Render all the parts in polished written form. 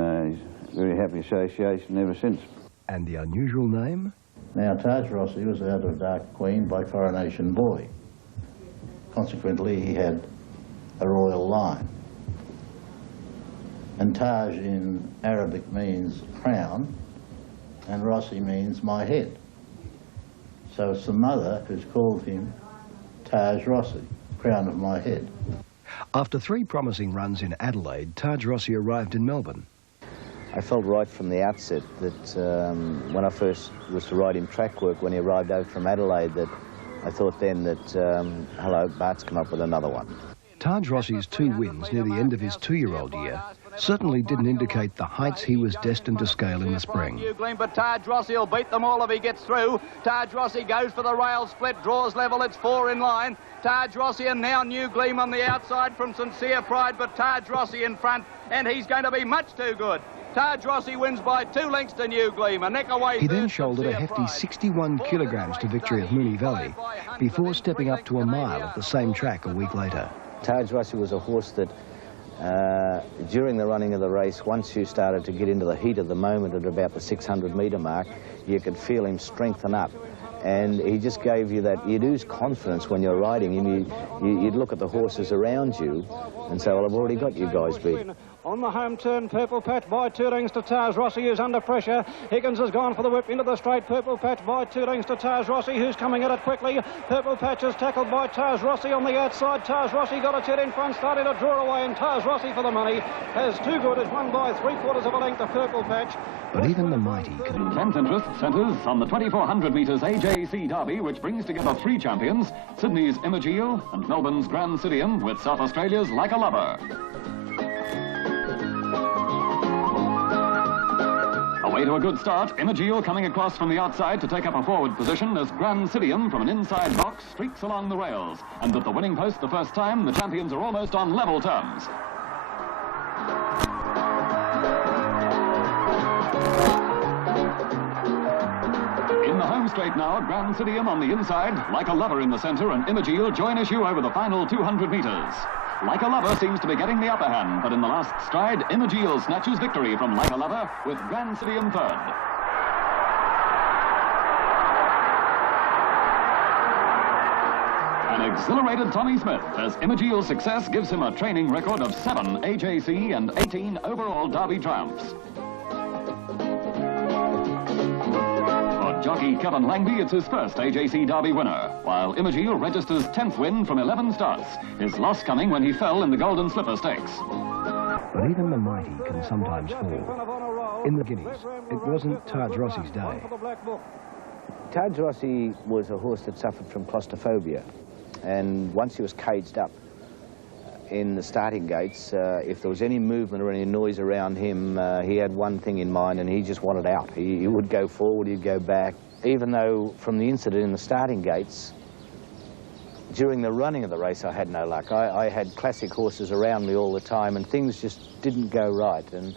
and he's a very happy association ever since. And the unusual name? Now, Taj Rossi was out of Dark Queen by Coronation Boy. Consequently, he had a royal line. And Taj in Arabic means crown, and Rossi means my head. So it's the mother who's called him Taj Rossi, crown of my head. After 3 promising runs in Adelaide, Taj Rossi arrived in Melbourne. I felt right from the outset that when I first was to ride him track work, when he arrived over from Adelaide, that I thought then that, hello, Bart's come up with another one. Taj Rossi's 2 wins near the end of his 2-year-old year certainly didn't indicate the heights he was destined to scale in the spring. But Taj Rossi will beat them all if he gets through. Taj Rossi goes for the rail split, draws level, it's 4 in line. Taj Rossi and now New Gleam on the outside from Sincere Pride, but Taj Rossi in front, and he's going to be much too good. Taj Rossi wins by 2 lengths to New Gleam, a neck away. He then shouldered a hefty 61 kilograms to victory at Moonee Valley before stepping up to a mile at the same track a week later. Taj Rossi was a horse that during the running of the race, once you started to get into the heat of the moment at about the 600-metre mark, you could feel him strengthen up. And he just gave you that, you'd ooze confidence when you're riding him. You'd look at the horses around you and say, well, I've already got you guys beat. On the home turn, Purple Patch by 2 lengths to Taj Rossi, who's under pressure. Higgins has gone for the whip into the straight. Purple Patch by 2 lengths to Taj Rossi, who's coming at it quickly. Purple Patch is tackled by Taj Rossi on the outside. Taj Rossi got a jet in front, starting to draw away, and Taj Rossi for the money has 2 good, has won by 3/4 of a length to Purple Patch. But even the mighty can... Intense interest centres on the 2400 metres AJC Derby, which brings together 3 champions, Sydney's Imogil and Melbourne's Grand Sidium, with South Australia's Like a Lover. Away to a good start, Imogil coming across from the outside to take up a forward position as Grand Sidium from an inside box streaks along the rails. And at the winning post the first time, the champions are almost on level terms. In the home straight now, Grand Sidium on the inside, Like a Lover in the centre, and Imogil join issue over the final 200 metres. Like a Lover seems to be getting the upper hand, but in the last stride, Imogil snatches victory from Like a Lover with Grand Sidium third. An exhilarated Tommy Smith, as Imogil's success gives him a training record of 7 AJC and 18 overall Derby triumphs. Jockey Kevin Langby, it's his first AJC Derby winner, while Imogil registers 10th win from 11 starts, his loss coming when he fell in the Golden Slipper Stakes. But even the mighty can sometimes fall. In the Guineas, it wasn't Taj Rossi's day. Taj Rossi was a horse that suffered from claustrophobia, and once he was caged up in the starting gates, if there was any movement or any noise around him, he had one thing in mind, and he just wanted out. He would go forward, he'd go back. Even though from the incident in the starting gates, during the running of the race, I had no luck. I had classic horses around me all the time, and things just didn't go right. And,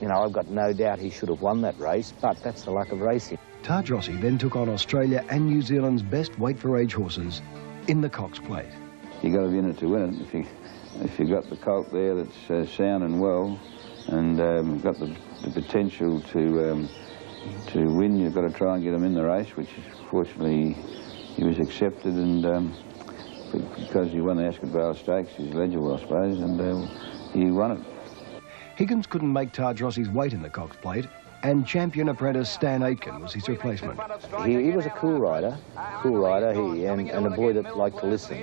you know, I've got no doubt he should have won that race, but that's the luck of racing. Taj Rossi then took on Australia and New Zealand's best weight-for-age horses in the Cox Plate. You got to be in it to win it. If you got the colt there that's sound and well, and got the potential to win, you've got to try and get him in the race, which fortunately he was accepted, and because he won the Ascot Vale Stakes, he's eligible, I suppose, and he won it. Higgins couldn't make Taj Rossi's weight in the Cox Plate, and champion apprentice Stan Aitken was his replacement. He was a cool rider, and a boy that liked to listen.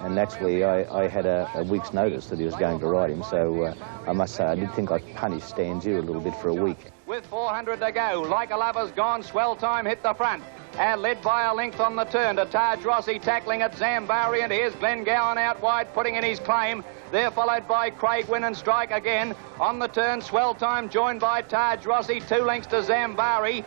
And naturally, I had a week's notice that he was going to ride him, so I must say I did think I punished Stan Gill a little bit for a week. With 400 to go, Like a Lover's gone, Swell Time hit the front. And led by a length on the turn to Taj Rossi tackling at Zambari, and here's Glenn Gowan out wide putting in his claim. They're followed by Craig Wynn and Strike again. On the turn, Swell Time joined by Taj Rossi, 2 lengths to Zambari.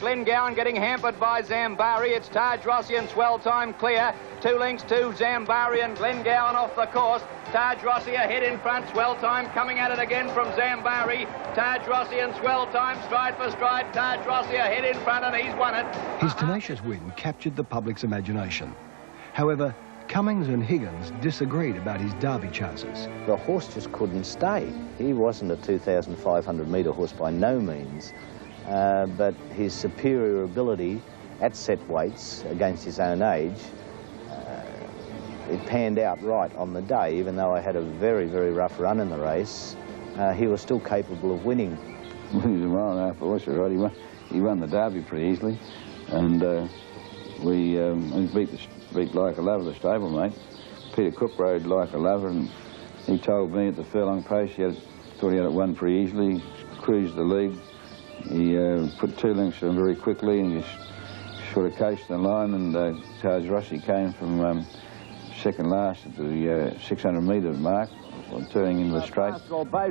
Glenn Gowan getting hampered by Zambari. It's Taj Rossi and Swell Time clear. 2 lengths to Zambari and Glenn Gowan off the course. Taj Rossi ahead in front, Swell Time coming at it again from Zambari. Taj Rossi and Swell Time stride for stride. Taj Rossi ahead in front, and he's won it. His tenacious win captured the public's imagination. However, Cummings and Higgins disagreed about his Derby chances. The horse just couldn't stay. He wasn't a 2,500 metre horse by no means, but his superior ability at set weights against his own age, it panned out right on the day. Even though I had a very, very rough run in the race, he was still capable of winning. He was a mile and a half horse, all right. He won the Derby pretty easily, and we beat Like a Lover, the stablemate. Peter Cook rode Like a Lover, and he told me at the furlong pace thought he had it won pretty easily, cruised the lead. He put 2 lengths on very quickly, and he just sort of cased the line, and Taj Rossi came from second last at the 600 metre mark, turning into the straight.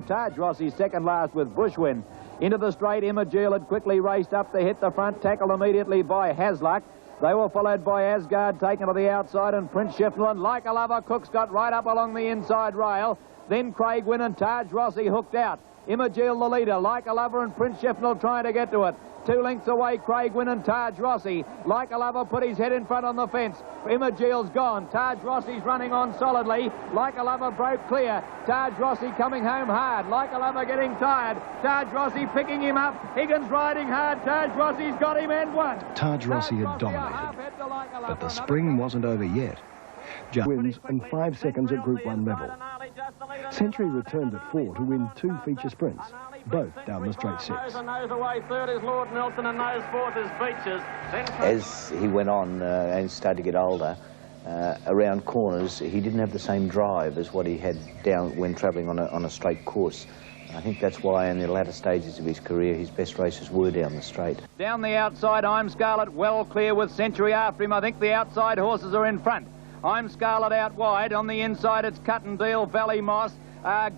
Taj Rossi second last with Bushwin. Into the straight, Imogil had quickly raced up to hit the front, tackled immediately by Hasluck. They were followed by Asgard, taken to the outside, and Prince Shifnal. And Like a Lover, Cook's got right up along the inside rail. Then Craig Wynn and Taj Rossi hooked out. Imogil the leader, Like a Lover and Prince Shifnal trying to get to it. 2 lengths away, Craig Wynn and Taj Rossi. Like a Lover put his head in front on the fence. Imogil's gone. Taj Rossi's running on solidly. Like a Lover broke clear. Taj Rossi coming home hard. Like a Lover getting tired. Taj Rossi picking him up. Higgins riding hard. Taj Rossi's got him and won. Taj Rossi had dominated, but the spring wasn't over yet. Just wins and 5 seconds at Group 1 level. Century returned at 4 to win 2 feature sprints, both down the straight 6. As he went on and started to get older, around corners, he didn't have the same drive as what he had down when travelling on a straight course. I think that's why in the latter stages of his career, his best races were down the straight. Down the outside, I'm Scarlet well clear with Century after him. I think the outside horses are in front. I'm Scarlet out wide. On the inside, it's Cut and Deal, Valley Moss,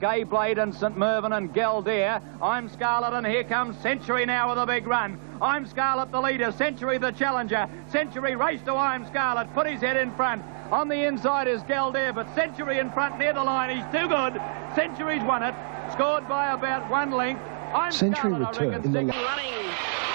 Gay Blade and St Mervyn and Galdere. I'm Scarlet, and here comes Century now with a big run. I'm Scarlet the leader, Century the challenger. Century raced to I'm Scarlet, put his head in front. On the inside is Galdere, but Century in front near the line. He's too good. Century's won it, scored by about 1 length. I'm Century Scarlet, returned in the running.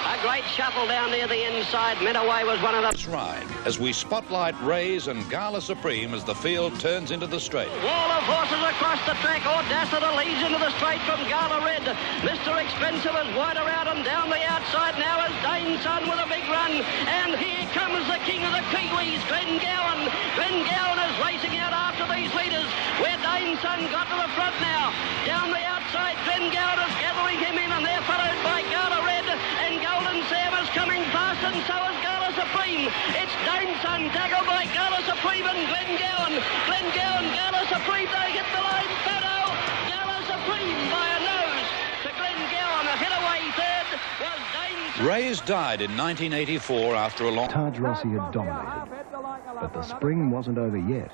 A great shuffle down near the inside. Medaway was one of them. Ride as we spotlight Rays and Gala Supreme as the field turns into the straight. Wall of horses across the track. Audacity leads into the straight from Gala Red. Mr. Expensive is wider out and down the outside now is Dane Sun with a big run. And here comes the king of the Kiwis, Glen Gowan. Glen Gowan is racing out after these leaders, where Dane Sun got to the front now. Down the outside, Glen Gowan is gathering him in, and they're followed by Gala Red and Golden Sam is coming fast, and so is Gala Supreme. It's Dane Sun tackled by Gala Supreme and Glen Gowan. Glen Gowan, Gala Supreme, they hit the line. Photo, Gala Supreme by a nose to Glen Gowan. A hit away third was Dane Sun. Rays died in 1984 after a long... Taj Rossi had dominated, but the spring wasn't over yet.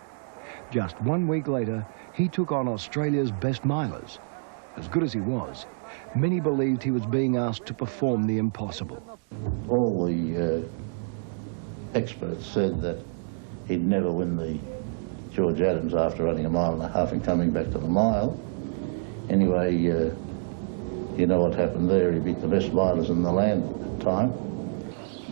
Just 1 week later, he took on Australia's best milers. As good as he was, many believed he was being asked to perform the impossible. All the experts said that he'd never win the George Adams after running 1.5 miles and coming back to the mile. Anyway, you know what happened there. He beat the best milers in the land at the time.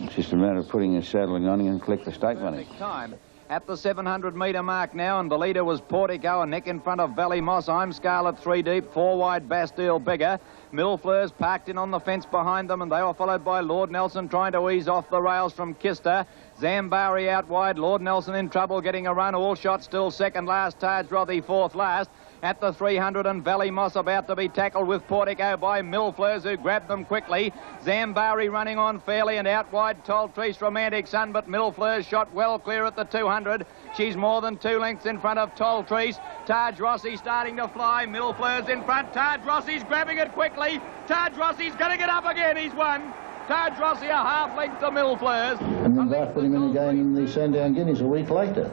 It's just a matter of putting his saddling on and collect the stake money. Time at the 700 metre mark now, and the leader was Portico, a neck in front of Valley Moss. I'm Scarlet 3 deep, 4 wide Bastille Bigger. Millfleurs parked in on the fence behind them, and they were followed by Lord Nelson trying to ease off the rails from Kister. Zambari out wide, Lord Nelson in trouble getting a run. All shot still second last, Taj Rossi 4th last. At the 300 and Valley Moss about to be tackled with Portico by Millfleurs, who grabbed them quickly. Zambari running on fairly, and out wide Toltrease Romantic Sun, but Millfleurs shot well clear at the 200. She's more than 2 lengths in front of Toltrease. Taj Rossi starting to fly. Millfleurs in front. Taj Rossi's grabbing it quickly. Taj Rossi's going to get up again. He's won. Taj Rossi a half length to Millfleurs. And then I put him in again in the Sandown Guineas a week later.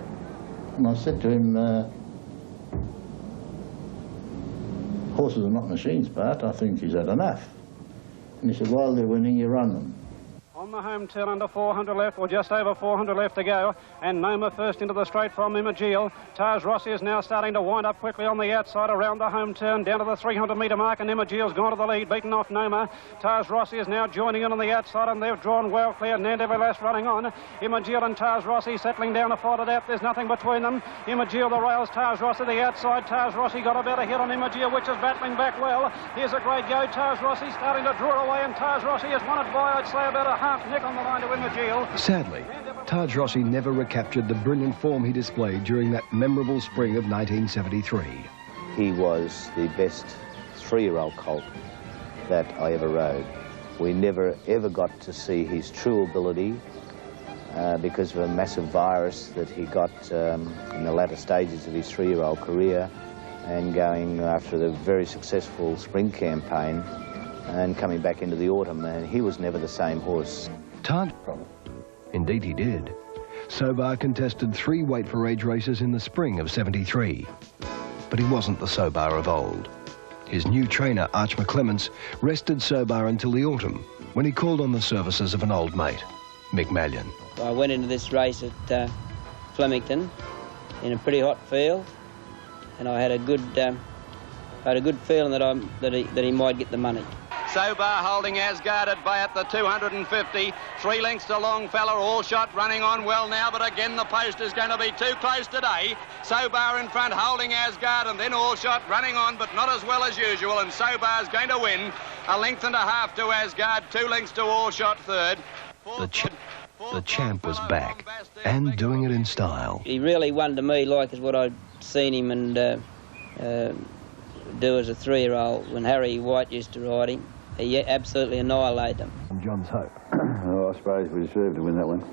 And I said to him, horses are not machines, Bart. I think he's had enough. And he said, while they're winning, you run them. On the home turn, under 400 left, or just over 400 left to go. And Noma first into the straight from Imagil. Taj Rossi is now starting to wind up quickly on the outside around the home turn, down to the 300-metre mark, and Imagil's gone to the lead, beaten off Noma. Taj Rossi is now joining in on the outside, and they've drawn well clear. Nanda Vilas running on. Imagil and Taj Rossi settling down to fight it out. There's nothing between them. Imagil the rails, Taj Rossi the outside. Taj Rossi got about a hit on Imagil, which is battling back well. Here's a great go. Taj Rossi starting to draw away, and Taj Rossi has won it by, I'd say, about a half nick on the line to Imagil. Sadly, Taj Rossi never recaptured the brilliant form he displayed during that memorable spring of 1973. He was the best three-year-old colt that I ever rode. We never ever got to see his true ability because of a massive virus that he got in the latter stages of his three-year-old career, and going after the very successful spring campaign and coming back into the autumn, and he was never the same horse. Taj, indeed he did. Sobar contested 3 weight-for-age races in the spring of 73. But he wasn't the Sobar of old. His new trainer, Arch McClements, rested Sobar until the autumn, when he called on the services of an old mate, Mick Malyon. I went into this race at Flemington in a pretty hot field, and I had a good feeling that he might get the money. Sobar holding Asgard at bay at the 250. 3 lengths to Longfellow, Allshot running on well now, but again the post is going to be too close today. Sobar in front holding Asgard, and then Allshot running on, but not as well as usual, and Sobar's going to win. 1.5 lengths to Asgard, 2 lengths to Allshot third. The champ was back, and doing it in style. He really won to me like as what I'd seen him and do as a 3-year-old when Harry White used to ride him. He absolutely annihilated them. John's Hope. Oh, I suppose we deserved to win that one.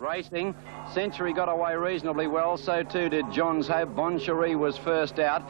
Racing. Century got away reasonably well, so too did John's Hope. Bon Cherie was first out.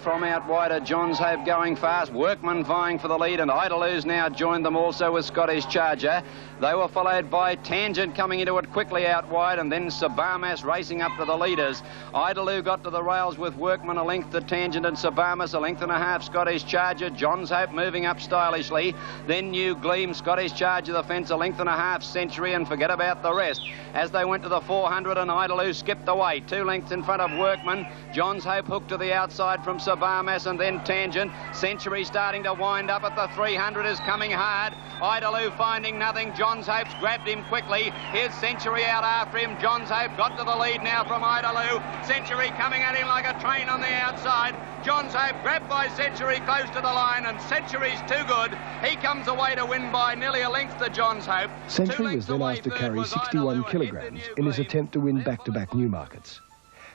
From out wider, John's Hope going fast. Workman vying for the lead, and Idaloo's now joined them also with Scottish Charger. They were followed by Tangent coming into it quickly out wide, and then Sabamas racing up to the leaders. Idaloo got to the rails with Workman, 1 length to Tangent, and Sabamas 1.5 lengths Scottish Charger. John's Hope moving up stylishly. Then New Gleam, Scottish Charger the fence, 1.5 lengths Century, and forget about the rest. As they went to the 400, and Idaloo skipped away. 2 lengths in front of Workman. John's Hope hooked to the outside from Sabamas, and then Tangent. Century starting to wind up at the 300 is coming hard. Idaloo finding nothing. John's Hope's grabbed him quickly. Here's Century out after him. John's Hope got to the lead now from Idaloo. Century coming at him like a train on the outside. John's Hope grabbed by Century close to the line, and Century's too good. He comes away to win by nearly 1 length to John's Hope. Century was then asked to carry 61 kilograms in his attempt to win back-to-back Newmarkets.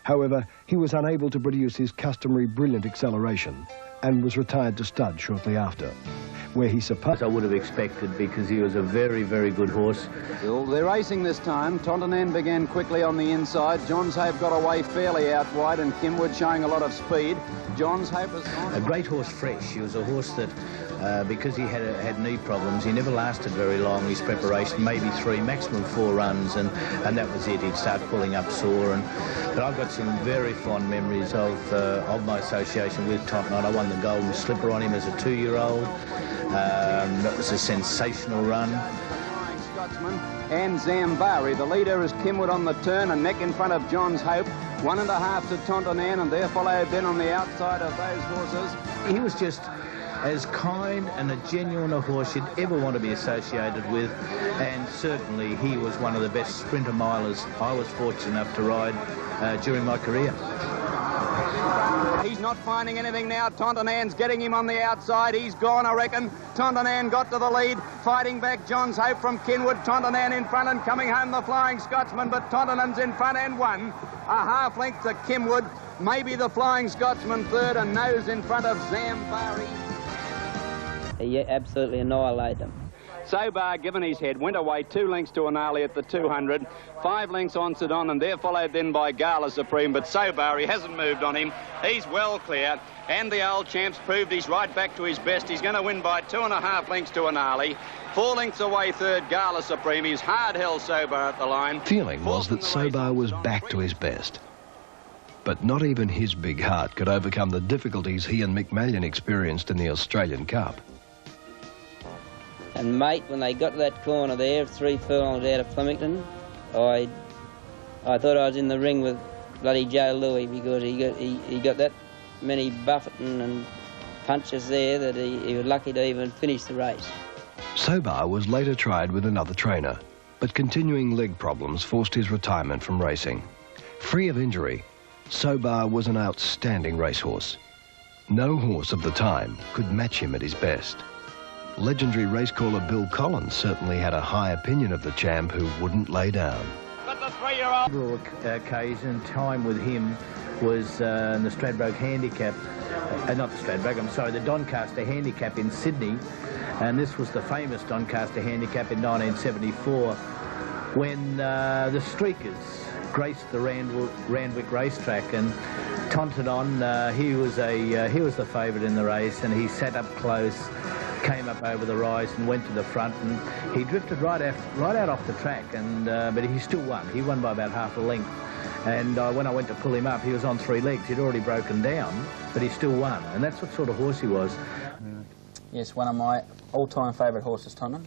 However, he was unable to produce his customary brilliant acceleration and was retired to stud shortly after, where he surpassed. I would have expected, because he was a very, very good horse. They're racing this time. Tontonan began quickly on the inside. John's Hope got away fairly out wide, and Kimwood showing a lot of speed. John's Hope has gone. A great horse, Fresh. He was a horse that, because he had knee problems, he never lasted very long, his preparation, maybe 3, maximum 4 runs, and that was it. He'd start pulling up sore. But I've got some very fond memories of my association with Tontonan. I won the Golden Slipper on him as a 2-year-old. That was a sensational run. Scotsman and Zambari. The leader is Kimwood on the turn, and neck in front of John's Hope. 1.5 to Tontonan, and they're followed then on the outside of those horses. He was just as kind and a genuine a horse you'd ever want to be associated with, and certainly he was one of the best sprinter milers I was fortunate enough to ride during my career. He's not finding anything now. Tontonan's getting him on the outside. He's gone, I reckon. Tontonan got to the lead, fighting back John's Hope from Kinwood. Tontonan in front and coming home the Flying Scotsman, but Tontonan's in front and won. 1/2 length to Kimwood. Maybe the Flying Scotsman third, and nose in front of Zambari. He absolutely annihilated them. Sobar, given his head, went away 2 lengths to Anali at the 200, 5 lengths on Sedon, and they're followed then by Gala Supreme. But Sobar, he hasn't moved on him. He's well clear, and the old champ's proved he's right back to his best. He's going to win by 2.5 lengths to Anali. 4 lengths away third, Gala Supreme. He's hard-held Sobar at the line. Feeling was that Sobar was back to his best. But not even his big heart could overcome the difficulties he and Mick Malyon experienced in the Australian Cup. And mate, when they got to that corner there, 3 furlongs out of Flemington, I thought I was in the ring with bloody Joe Louis, because he got that many buffeting and punches there that he was lucky to even finish the race. Sobar was later tried with another trainer, but continuing leg problems forced his retirement from racing. Free of injury, Sobar was an outstanding racehorse. No horse of the time could match him at his best. Legendary racecaller Bill Collins certainly had a high opinion of the champ who wouldn't lay down. Several occasion time with him was in the Stradbroke Handicap, not the Stradbroke, I'm sorry, the Doncaster Handicap in Sydney, and this was the famous Doncaster Handicap in 1974 when the Streakers graced the Randwick racetrack, and Tontonon, he was the favourite in the race, and he sat up close, came up over the rise and went to the front, and he drifted right out off the track, and but he still won. He won by about half a length, and when I went to pull him up, he was on 3 legs. He'd already broken down, but he still won, and that's what sort of horse he was. Yes, one of my all-time favourite horses, Tottenham.